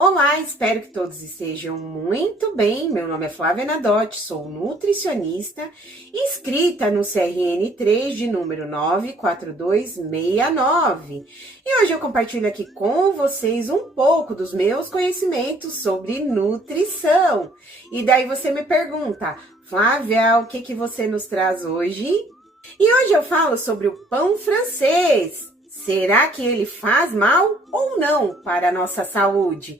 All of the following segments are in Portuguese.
Olá, espero que todos estejam muito bem. Meu nome é Flávia Nadotti, sou nutricionista, inscrita no CRN 3 de número 94269. E hoje eu compartilho aqui com vocês um pouco dos meus conhecimentos sobre nutrição. E daí você me pergunta, Flávia, o que você nos traz hoje? E hoje eu falo sobre o pão francês. Será que ele faz mal ou não para a nossa saúde?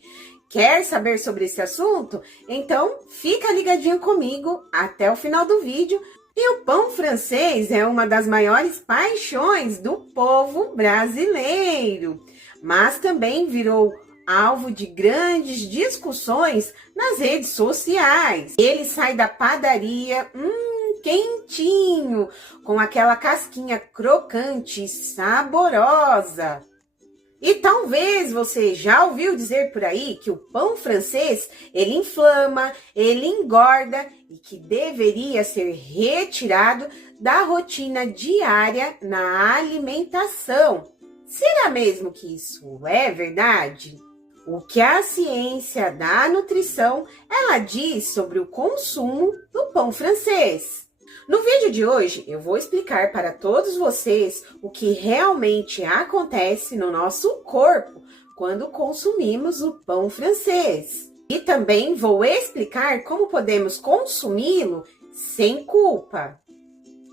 Quer saber sobre esse assunto? Então fica ligadinho comigo até o final do vídeo. E o pão francês é uma das maiores paixões do povo brasileiro, mas também virou alvo de grandes discussões nas redes sociais. Ele sai da padaria, quentinho, com aquela casquinha crocante e saborosa. E talvez você já ouviu dizer por aí que o pão francês, ele inflama, ele engorda e que deveria ser retirado da rotina diária na alimentação. Será mesmo que isso é verdade? O que a ciência da nutrição, ela diz sobre o consumo do pão francês. No vídeo de hoje, eu vou explicar para todos vocês o que realmente acontece no nosso corpo quando consumimos o pão francês. E também vou explicar como podemos consumi-lo sem culpa.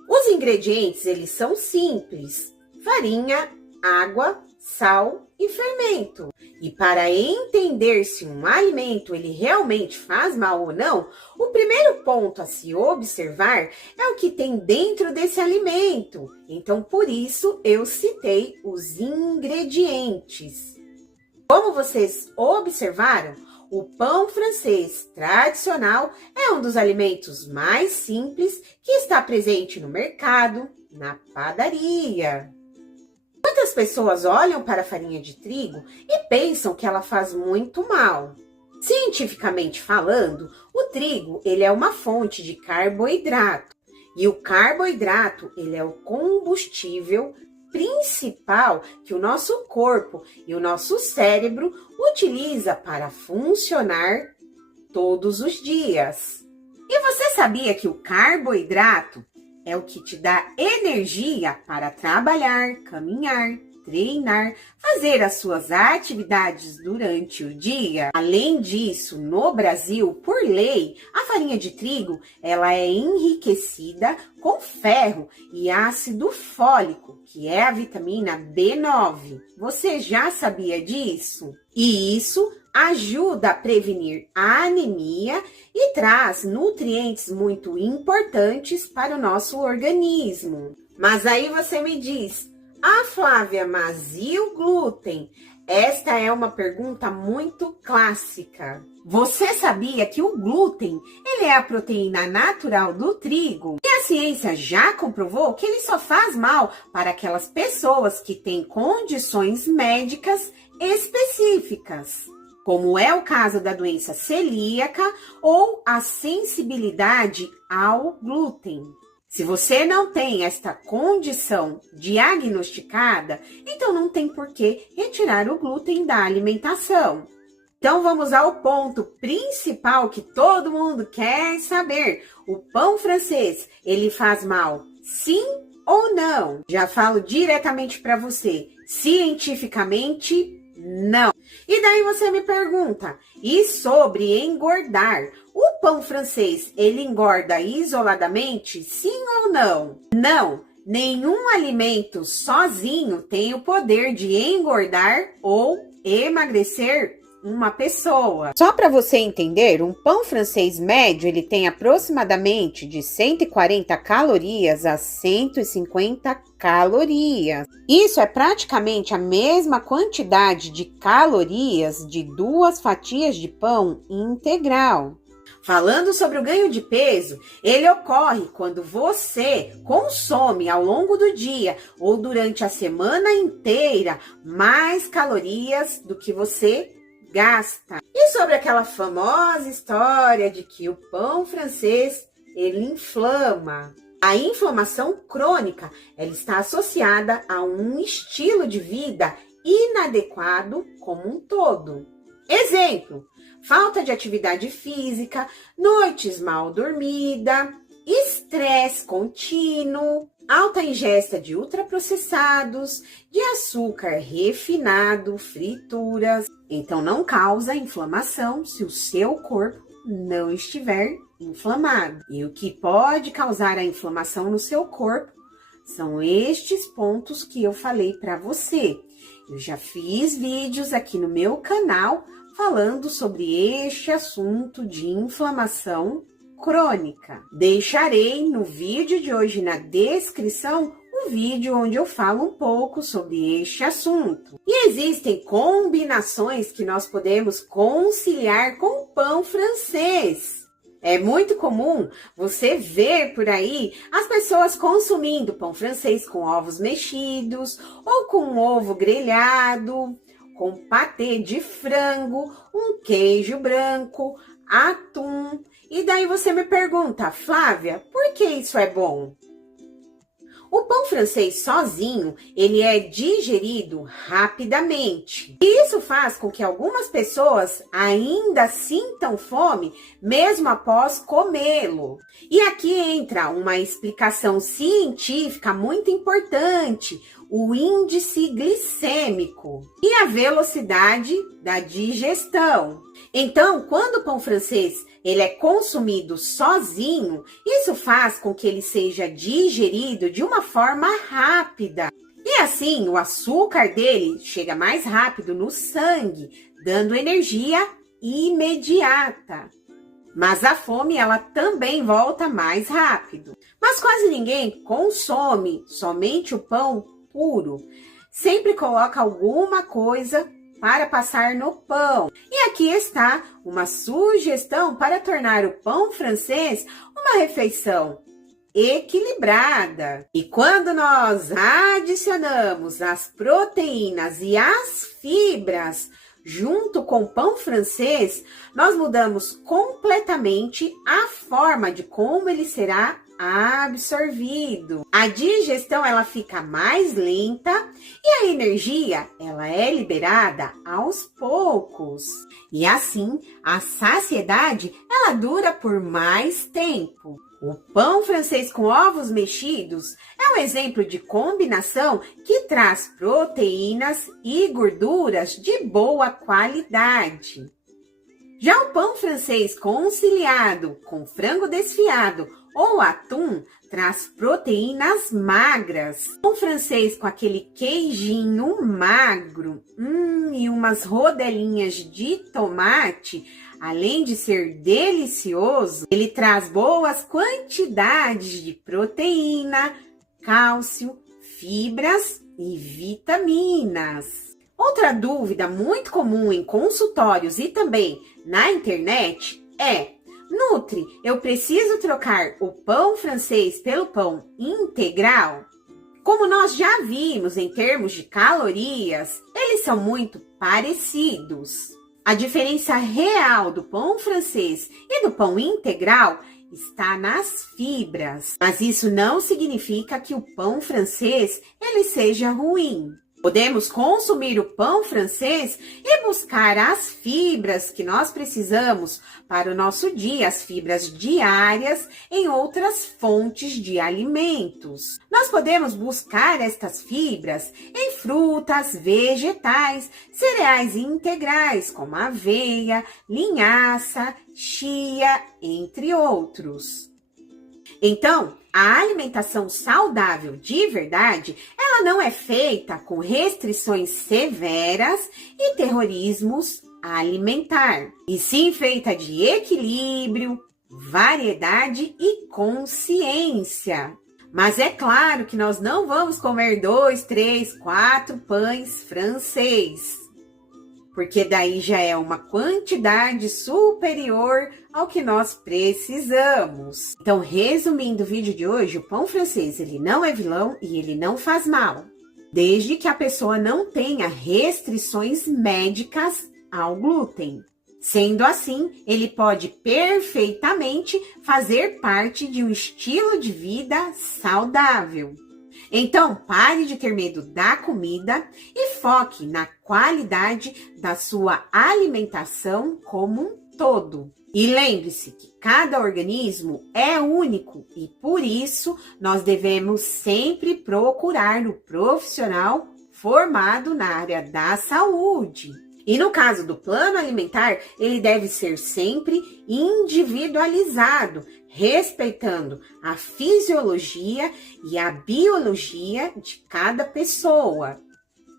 Os ingredientes, eles são simples: farinha, água, sal e fermento. E para entender se um alimento ele realmente faz mal ou não, o primeiro ponto a se observar é o que tem dentro desse alimento. Então, por isso, eu citei os ingredientes. Como vocês observaram, o pão francês tradicional é um dos alimentos mais simples que está presente no mercado, na padaria. Muitas pessoas olham para a farinha de trigo e pensam que ela faz muito mal. Cientificamente falando, o trigo ele é uma fonte de carboidrato. E o carboidrato ele é o combustível principal que o nosso corpo e o nosso cérebro utiliza para funcionar todos os dias. E você sabia que o carboidrato é o que te dá energia para trabalhar, caminhar, treinar, fazer as suas atividades durante o dia? Além disso, no Brasil, por lei, a farinha de trigo, ela é enriquecida com ferro e ácido fólico, que é a vitamina B9. Você já sabia disso? E isso ajuda a prevenir a anemia e traz nutrientes muito importantes para o nosso organismo. Mas aí você me diz, Flávia, mas e o glúten? Esta é uma pergunta muito clássica. Você sabia que o glúten, ele é a proteína natural do trigo? E a ciência já comprovou que ele só faz mal para aquelas pessoas que têm condições médicas específicas, como é o caso da doença celíaca ou a sensibilidade ao glúten. Se você não tem esta condição diagnosticada, então não tem por que retirar o glúten da alimentação. Então vamos ao ponto principal que todo mundo quer saber. O pão francês, ele faz mal, sim ou não? Já falo diretamente para você, cientificamente, não. E daí você me pergunta, e sobre engordar? O pão francês, ele engorda isoladamente, sim ou não? Não, nenhum alimento sozinho tem o poder de engordar ou emagrecer uma pessoa. Só para você entender, um pão francês médio, ele tem aproximadamente de 140 calorias a 150 calorias. Isso é praticamente a mesma quantidade de calorias de 2 fatias de pão integral. Falando sobre o ganho de peso, ele ocorre quando você consome ao longo do dia ou durante a semana inteira mais calorias do que você gasta. E sobre aquela famosa história de que o pão francês, ele inflama. A inflamação crônica, ela está associada a um estilo de vida inadequado como um todo. Exemplo: falta de atividade física, noites mal dormida, estresse contínuo, alta ingesta de ultraprocessados, de açúcar refinado, frituras. Então não causa inflamação se o seu corpo não estiver inflamado. E o que pode causar a inflamação no seu corpo são estes pontos que eu falei para você. Eu já fiz vídeos aqui no meu canal falando sobre este assunto de inflamação crônica. Deixarei no vídeo de hoje na descrição o vídeo onde eu falo um pouco sobre este assunto. E existem combinações que nós podemos conciliar com o pão francês. É muito comum você ver por aí as pessoas consumindo pão francês com ovos mexidos ou com ovo grelhado, com patê de frango, um queijo branco, atum. E daí você me pergunta, Flávia, por que isso é bom? O pão francês sozinho, ele é digerido rapidamente. E isso faz com que algumas pessoas ainda sintam fome, mesmo após comê-lo. E aqui entra uma explicação científica muito importante, o índice glicêmico e a velocidade da digestão. Então, quando o pão francês ele é consumido sozinho, isso faz com que ele seja digerido de uma forma rápida. E assim, o açúcar dele chega mais rápido no sangue, dando energia imediata. Mas a fome, ela também volta mais rápido. Mas quase ninguém consome somente o pão puro. Sempre coloca alguma coisa para passar no pão. E aqui está uma sugestão para tornar o pão francês uma refeição equilibrada. E quando nós adicionamos as proteínas e as fibras junto com o pão francês, nós mudamos completamente a forma de como ele será absorvido. A digestão ela fica mais lenta e a energia ela é liberada aos poucos. E assim, a saciedade ela dura por mais tempo. O pão francês com ovos mexidos é um exemplo de combinação que traz proteínas e gorduras de boa qualidade. Já o pão francês conciliado com frango desfiado ou atum traz proteínas magras. O pão francês com aquele queijinho magro e umas rodelinhas de tomate, além de ser delicioso, ele traz boas quantidades de proteína, cálcio, fibras e vitaminas. Outra dúvida muito comum em consultórios e também na internet é: Nutri, eu preciso trocar o pão francês pelo pão integral? Como nós já vimos em termos de calorias, eles são muito parecidos. A diferença real do pão francês e do pão integral está nas fibras. Mas isso não significa que o pão francês ele seja ruim. Podemos consumir o pão francês e buscar as fibras que nós precisamos para o nosso dia, as fibras diárias em outras fontes de alimentos. Nós podemos buscar estas fibras em frutas, vegetais, cereais integrais como aveia, linhaça, chia, entre outros. Então, a alimentação saudável de verdade, ela não é feita com restrições severas e terrorismos alimentar, e sim feita de equilíbrio, variedade e consciência. Mas é claro que nós não vamos comer 2, 3, 4 pães francês, porque daí já é uma quantidade superior ao que nós precisamos. Então, resumindo o vídeo de hoje, o pão francês ele não é vilão e ele não faz mal, desde que a pessoa não tenha restrições médicas ao glúten. Sendo assim, ele pode perfeitamente fazer parte de um estilo de vida saudável. Então, pare de ter medo da comida e foque na qualidade da sua alimentação como um todo. E lembre-se que cada organismo é único e por isso nós devemos sempre procurar o profissional formado na área da saúde. E no caso do plano alimentar, ele deve ser sempre individualizado, respeitando a fisiologia e a biologia de cada pessoa,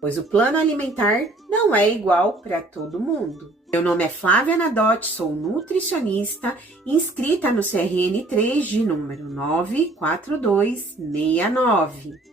pois o plano alimentar não é igual para todo mundo. Meu nome é Flávia Nadotti, sou nutricionista, inscrita no CRN 3 de número 94269.